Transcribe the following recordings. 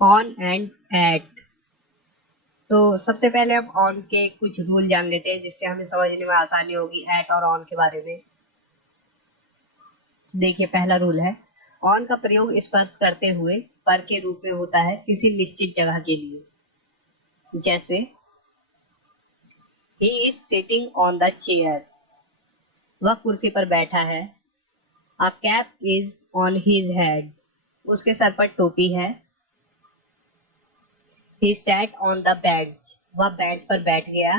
On and eight. तो सबसे पहले हम ऑन के कुछ रूल जान लेते हैं जिससे हमें समझने में आसानी होगी एट और ऑन के बारे में। देखिए, पहला रूल है, ऑन का प्रयोग स्पर्श करते हुए पर के रूप में होता है किसी निश्चित जगह के लिए। जैसे he is sitting on the chair, वह कुर्सी पर बैठा है। A cap is on his head, उसके सर पर टोपी है। He sat on the bench, वह बेंच पर बैठ गया।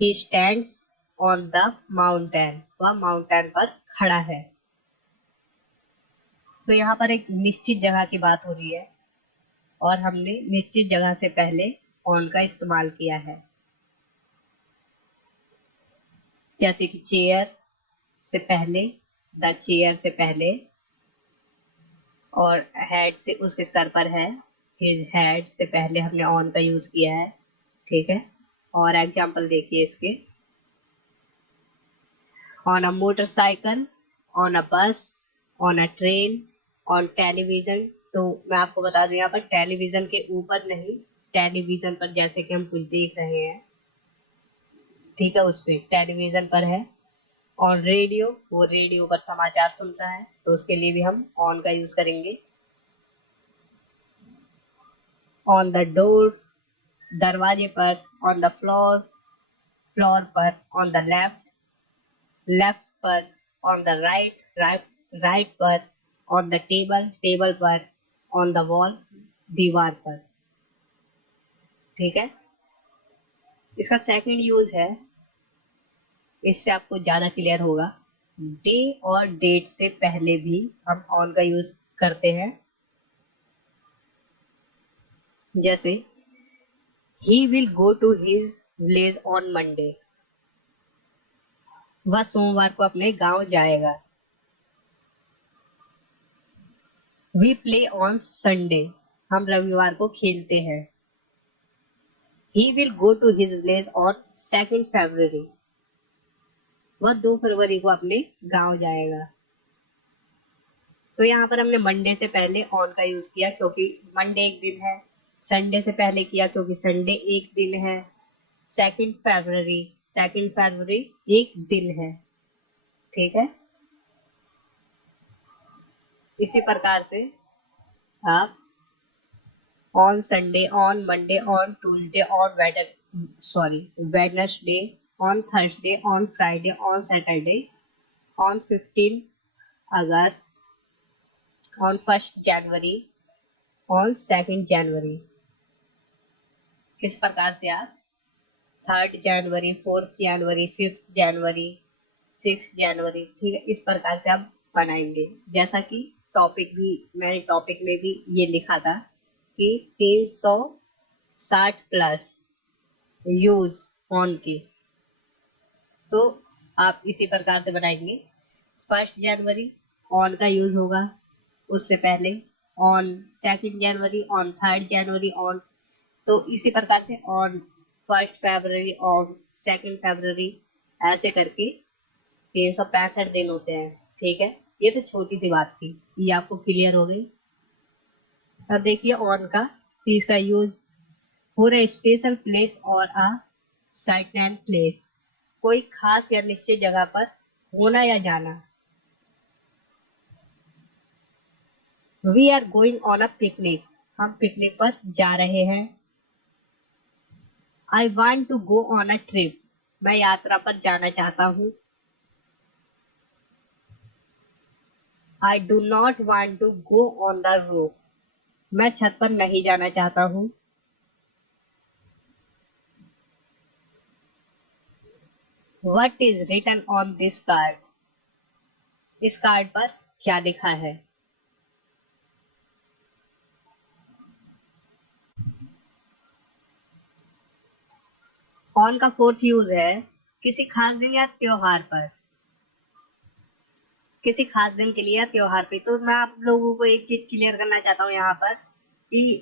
He stands on the mountain, वह माउंटेन पर खड़ा है। तो यहाँ पर एक निश्चित जगह की बात हो रही है और हमने निश्चित जगह से पहले ऑन का इस्तेमाल किया है। जैसे कि चेयर से पहले, द चेयर से पहले, और हेड से उसके सर पर है। हिज हेड से पहले हमने ऑन का यूज किया है। ठीक है, और एग्जाम्पल देखिए इसके, on a motorcycle, on a bus, on a train, on television. तो मैं आपको बता दूं, यहाँ पर टेलीविजन के ऊपर नहीं, टेलीविजन पर जैसे कि हम कुछ देख रहे हैं, ठीक है, उस पे टेलीविजन पर है। ऑन रेडियो, वो रेडियो पर समाचार सुन रहा है, तो उसके लिए भी हम ऑन का यूज करेंगे। ऑन द डोर, दरवाजे पर। ऑन द फ्लोर, फ्लोर पर। ऑन द लेफ्ट, लेफ्ट पर। On the right, right, right पर। ऑन द टेबल, टेबल पर। ऑन द वॉल, दीवार पर। ठीक है, इसका सेकंड यूज है, इससे आपको ज्यादा क्लियर होगा। डे और डेट से पहले भी हम ऑन का यूज करते हैं। जैसे he will go to his village on Monday, वह सोमवार को अपने गांव जाएगा। वी प्ले ऑन संडे, हम रविवार को खेलते हैं। He will go to his village on 2 February, वह 2 फरवरी को अपने गांव जाएगा। तो यहाँ पर हमने मंडे से पहले ऑन का यूज किया क्योंकि मंडे एक दिन है। संडे से पहले किया क्योंकि संडे एक दिन है। 2 फरवरी, 2 फरवरी एक दिन है। ठीक है, इसी प्रकार से आप on Sunday, on Monday, on Tuesday, on Wednesday, on Thursday, on Friday, on Saturday, on 15 August, on 1 January, on 2 जनवरी। इस प्रकार से आप 3 जनवरी, 4 जनवरी, 5 जनवरी, 6 जनवरी, ठीक है, इस प्रकार से आप बनाएंगे। जैसा कि मैंने टॉपिक में भी ये लिखा था कि 360 प्लस यूज ऑन की, तो आप इसी प्रकार से बनाएंगे। 1 जनवरी ऑन का यूज होगा, उससे पहले on 2 January, on 3 January, on, तो इसी प्रकार से ऑन 1 फरवरी, ऑन 2 फरवरी, ऐसे करके 365 दिन होते हैं। ठीक है, ये तो छोटी सी बात थी, ये आपको क्लियर हो गई। अब देखिए ऑन का तीसरा use, for a special place और अ सर्टेन प्लेस, कोई खास या निश्चित जगह पर होना या जाना। We are going on a picnic, हम पिकनिक पर जा रहे हैं। I want to go on a trip, मैं यात्रा पर जाना चाहता हूँ। I do not want to go on the roof, मैं छत पर नहीं जाना चाहता हूँ। What is written on this card, इस कार्ड पर क्या लिखा है। ऑन का फोर्थ यूज है, किसी खास दिन या त्योहार पर, किसी खास दिन के लिए या त्योहार पे। तो मैं आप लोगों को एक चीज क्लियर करना चाहता हूँ यहाँ पर कि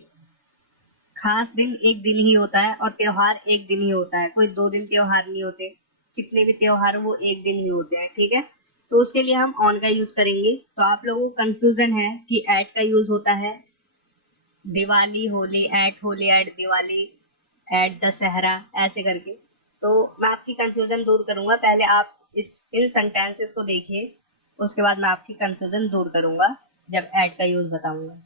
खास दिन एक दिन ही होता है और त्योहार एक दिन ही होता है, कोई 2 दिन त्योहार नहीं होते। कितने भी त्योहार वो एक दिन ही होते हैं। ठीक है, तो उसके लिए हम ऑन का यूज करेंगे। तो आप लोगों को कंफ्यूजन है कि एट का यूज होता है दिवाली, होली एट दिवाली एट दशहरा, ऐसे करके। तो मैं आपकी कंफ्यूजन दूर करूंगा, पहले आप इस इन सेंटेंसेस को देखिए, उसके बाद मैं आपकी कंफ्यूजन दूर करूंगा जब एट का यूज बताऊंगा।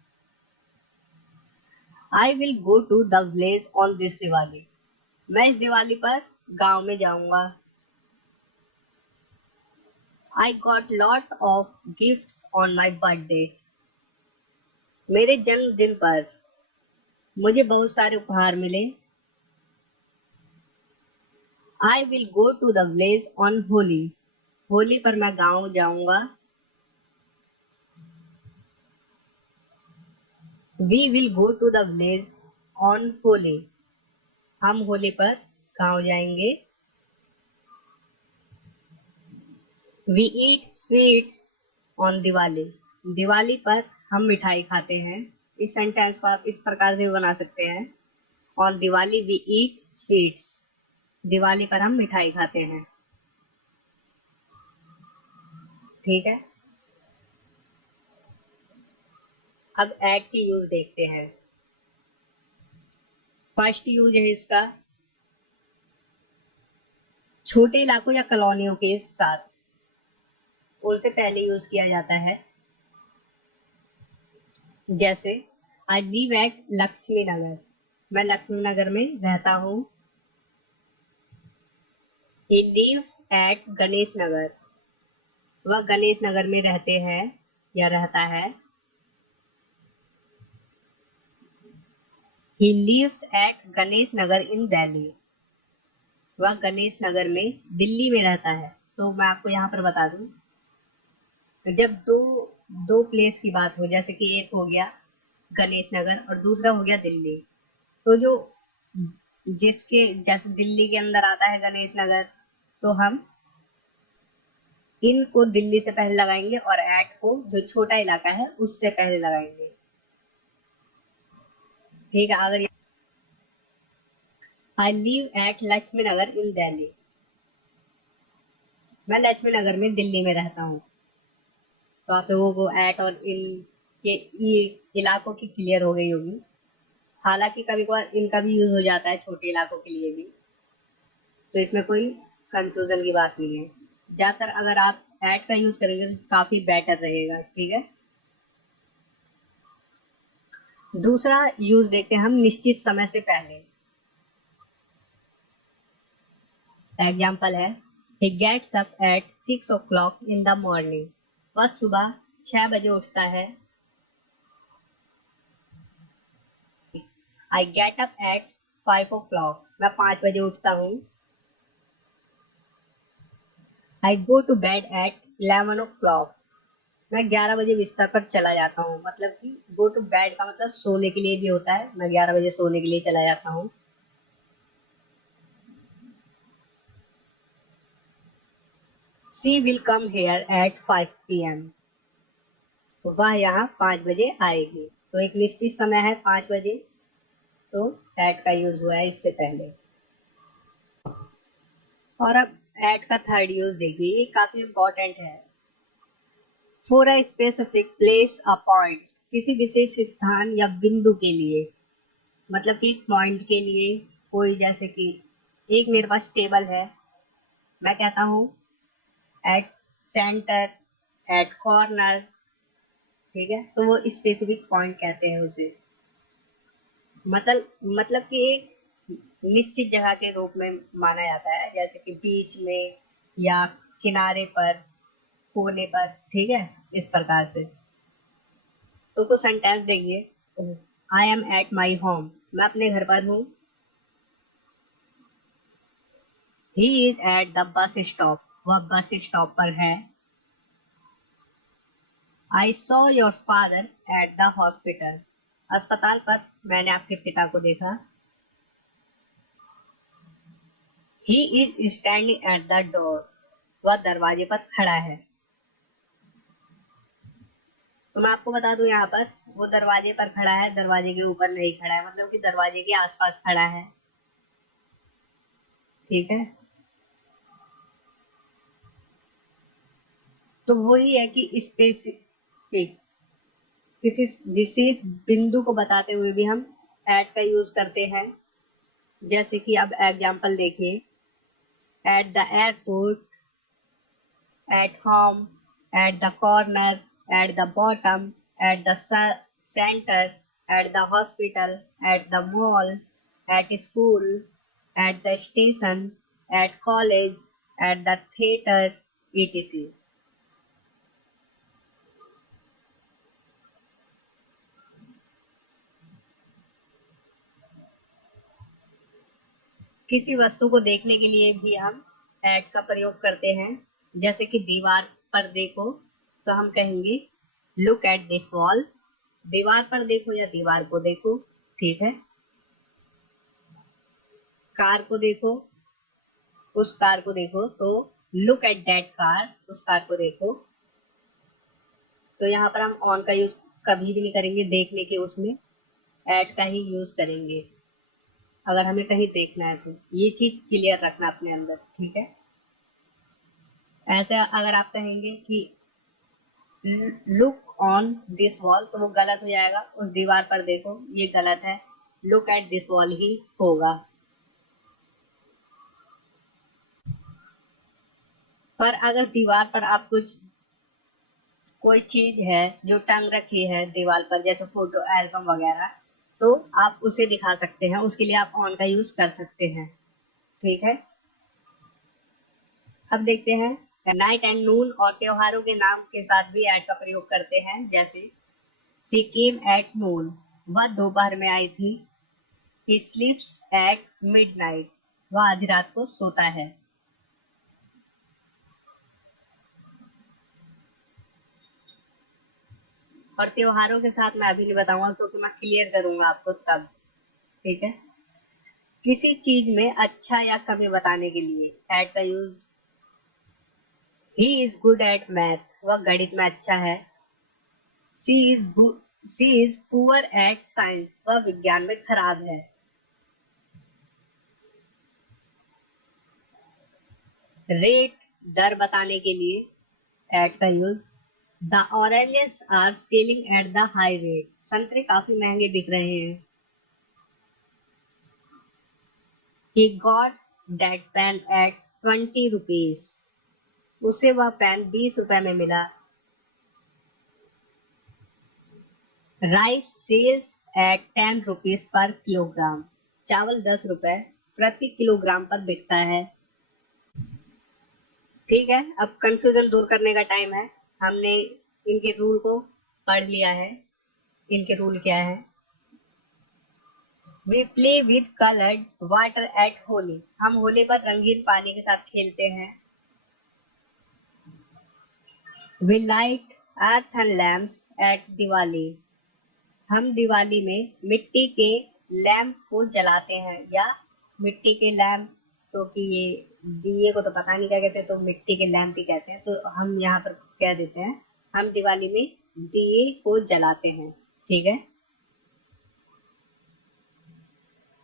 I will go to the village on this Diwali. मैं इस दिवाली पर गांव में जाऊंगा। I got lot of gifts on my birthday. मेरे जन्मदिन पर मुझे बहुत सारे उपहार मिले। I will go to the village on Holi. Holi पर मैं गांव जाऊंगा। We will go to the village on Holi. हम होली पर गांव जाएंगे। We eat sweets on Diwali. Diwali पर हम मिठाई खाते हैं। इस सेंटेंस को आप इस प्रकार से बना सकते हैं, on Diwali we eat sweets. Diwali पर हम मिठाई खाते हैं। ठीक है, अब एट की यूज देखते हैं। फर्स्ट यूज है इसका छोटे इलाकों या कॉलोनियों के साथ, उनसे पहले यूज किया जाता है। जैसे आई लिव एट लक्ष्मी नगर। मैं लक्ष्मी नगर में रहता हूँ। He lives at Ganesh Nagar. वह गणेश नगर में रहते हैं या रहता है। He lives at Ganesh Nagar इन दिल्ली। वह गणेश नगर में दिल्ली में रहता है। तो मैं आपको यहाँ पर बता दूं, जब दो दो प्लेस की बात हो, जैसे कि एक हो गया गणेश नगर और दूसरा हो गया दिल्ली, तो जो जिसके जैसे दिल्ली के अंदर आता है गणेश नगर, तो हम इनको दिल्ली से पहले लगाएंगे और एट को जो छोटा इलाका है उससे पहले लगाएंगे। ठीक है, अगर आई लिव एट लक्ष्मी नगर इन दिल्ली। मैं लक्ष्मी नगर में दिल्ली में रहता हूँ। तो आप लोगों को एट और इन के इलाकों की क्लियर हो गई होगी। हालांकि कभी कभार इनका भी यूज हो जाता है छोटे इलाकों के लिए भी, तो इसमें कोई कंफ्यूजन की बात नहीं है। ज्यादातर अगर आप एट का यूज करेंगे तो काफी बेटर रहेगा। ठीक है, दूसरा यूज देखते हैं हम निश्चित समय से पहले। एग्जाम्पल है he gets up at 6 o'clock in the morning। वह सुबह 6 बजे उठता है। I get up at 5 o'clock। मैं 5 बजे उठता हूँ। I go to bed at 11 o'clock। मैं 11 बजे बिस्तर पर चला जाता हूँ। मतलब कि गो टू बेड का मतलब सोने के लिए भी होता है। मैं 11 बजे सोने के लिए चला जाता हूँ। She will come here at 5 p.m। वह यहाँ 5 बजे आएगी। तो एक निश्चित समय है 5 बजे, तो एट का यूज हुआ है इससे पहले। और अब एट का थर्ड यूज देखिए, ये काफी इंपॉर्टेंट है। For a specific place a point. किसी विशेष स्थान या बिंदु के लिए, मतलब कि पॉइंट के लिए। कोई जैसे कि एक मेरे पास टेबल है, मैं कहता हूँ एट सेंटर, एट कॉर्नर। ठीक है, तो वो स्पेसिफिक पॉइंट कहते हैं उसे। मतलब कि एक निश्चित जगह के रूप में माना जाता है, जैसे कि बीच में या किनारे पर, कोने पर। ठीक है, इस प्रकार से। तो कुछ सेंटेंस देखिए। I am at my home. मैं अपने घर पर हूँ। He is at the bus stop. वह बस स्टॉप पर है। I saw your father at the hospital. अस्पताल पर मैंने आपके पिता को देखा। He is standing at the door. वह दरवाजे पर खड़ा है। तो मैं आपको बता दूं, यहाँ पर वो दरवाजे पर खड़ा है, दरवाजे के ऊपर नहीं खड़ा है, मतलब कि दरवाजे के आसपास खड़ा है। ठीक है, तो वही है कि स्पेसिफिक। किसी विशेष बिंदु को बताते हुए भी हम एट का यूज करते हैं। जैसे कि अब एग्जाम्पल देखिए, at the airport, at home, at the corner, at the bottom, at the center, at the hospital, at the mall, at school, at the station, at college, at the theater, etc. किसी वस्तु को देखने के लिए भी हम eight का प्रयोग करते हैं। जैसे कि दीवार पर देखो तो हम कहेंगे लुक एट दिस वॉल, दीवार पर देखो या दीवार को देखो, ठीक है। कार को देखो, उस कार को देखो तो लुक एट दैट कार, उस कार को देखो। तो यहाँ पर हम ऑन का यूज कभी भी नहीं करेंगे देखने के, उसमें एट का ही यूज करेंगे अगर हमें कहीं देखना है तो। ये चीज क्लियर रखना अपने अंदर, ठीक है। ऐसे अगर आप कहेंगे कि लुक ऑन दिस वॉल तो वो गलत हो जाएगा, उस दीवार पर देखो, ये गलत है, लुक एट दिस वॉल ही होगा। पर अगर दीवार पर आप कोई चीज है जो टंग रखी है दीवार पर, जैसे फोटो एल्बम वगैरह, तो आप उसे दिखा सकते हैं, उसके लिए आप ऑन का यूज कर सकते हैं, ठीक है। अब देखते हैं नाइट एंड नून और त्योहारों के नाम के साथ भी एट का प्रयोग करते हैं। जैसे शी केम एट नून, वह दोपहर में आई थी। ही स्लीप्स एट मिडनाइट, वह आधी रात को सोता है। और त्योहारों के साथ मैं अभी नहीं बताऊंगा क्योंकि मैं क्लियर करूंगा आपको तब, ठीक है। किसी चीज में अच्छा या कमी बताने के लिए एट का use, he is good at math, वह गणित में अच्छा है। सी इज पुअर एट साइंस, वह विज्ञान में खराब है। रेट, दर बताने के लिए एट का use, the oranges are selling at the high rate, संतरे काफी महंगे बिक रहे हैं। He got that pen at 20 rupees, उसे वह पेन 20 रुपए में मिला। Rice sells at 10 rupees per kilogram, चावल 10 रुपए प्रति किलोग्राम पर बिकता है। ठीक है, अब कंफ्यूजन दूर करने का टाइम है। हमने इनके रूल को पढ़ लिया है। इनके रूल क्या है? We play with coloured water at Holi, हम होली पर रंगीन पानी के साथ खेलते हैं। We light earthen lamps at Diwali, हम दिवाली में मिट्टी के लैंप को जलाते हैं, या मिट्टी के लैंप, क्योंकि ये दिए को तो पता नहीं क्या कहते, तो मिट्टी के लैंप ही कहते हैं, तो हम यहाँ पर कह देते हैं हम दिवाली में दिए को जलाते हैं, ठीक है।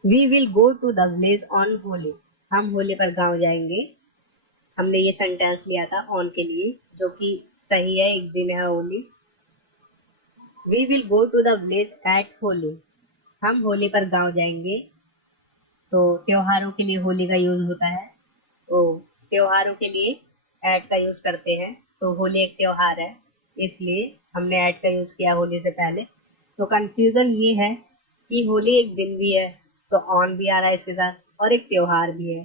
We will go to the village on Holi, हम होली पर गांव जाएंगे। हमने ये सेंटेंस लिया था ऑन के लिए, जो कि सही है, एक दिन है Holi. We will go to the village at Holi, हम होली पर गांव जाएंगे। तो त्योहारों के लिए होली का यूज होता है, तो त्योहारों के लिए एट का यूज करते हैं। तो होली एक त्योहार है, इसलिए हमने एट का यूज किया होली से पहले। तो कंफ्यूजन ये है कि होली एक दिन भी है तो ऑन भी आ रहा है इसके साथ, और एक त्योहार भी है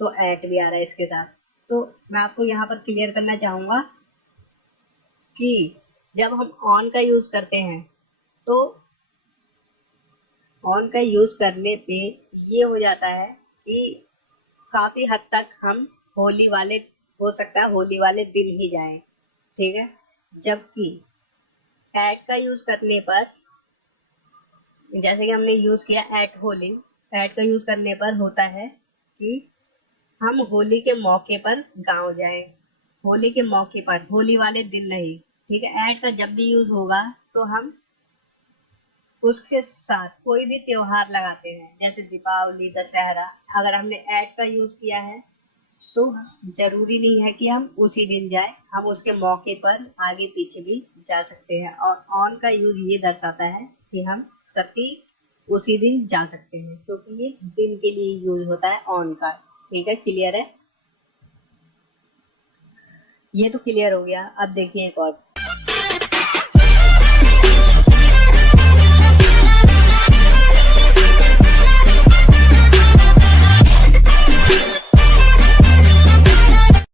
तो एट भी आ रहा है इसके साथ। तो मैं आपको यहाँ पर क्लियर करना चाहूंगा कि जब हम ऑन का यूज करते हैं तो ऑन का यूज करने पे ये हो जाता है कि काफी हद तक हम होली वाले, हो सकता है होली वाले दिन ही जाएं, ठीक है। जबकि एट का यूज करने पर, जैसे कि हमने यूज किया एट होली, एट का यूज करने पर होता है कि हम होली के मौके पर गांव जाएं, होली के मौके पर, होली वाले दिन नहीं, ठीक है। एट का जब भी यूज होगा तो हम उसके साथ कोई भी त्योहार लगाते हैं, जैसे दीपावली, दशहरा, अगर हमने एट का यूज किया है तो जरूरी नहीं है कि हम उसी दिन जाए, हम उसके मौके पर आगे पीछे भी जा सकते हैं। और ऑन का यूज ये दर्शाता है कि हम सभी उसी दिन जा सकते हैं, क्योंकि ये दिन के लिए यूज होता है ऑन का। ठीक है, क्लियर है? ये तो क्लियर हो गया। अब देखिए एक और,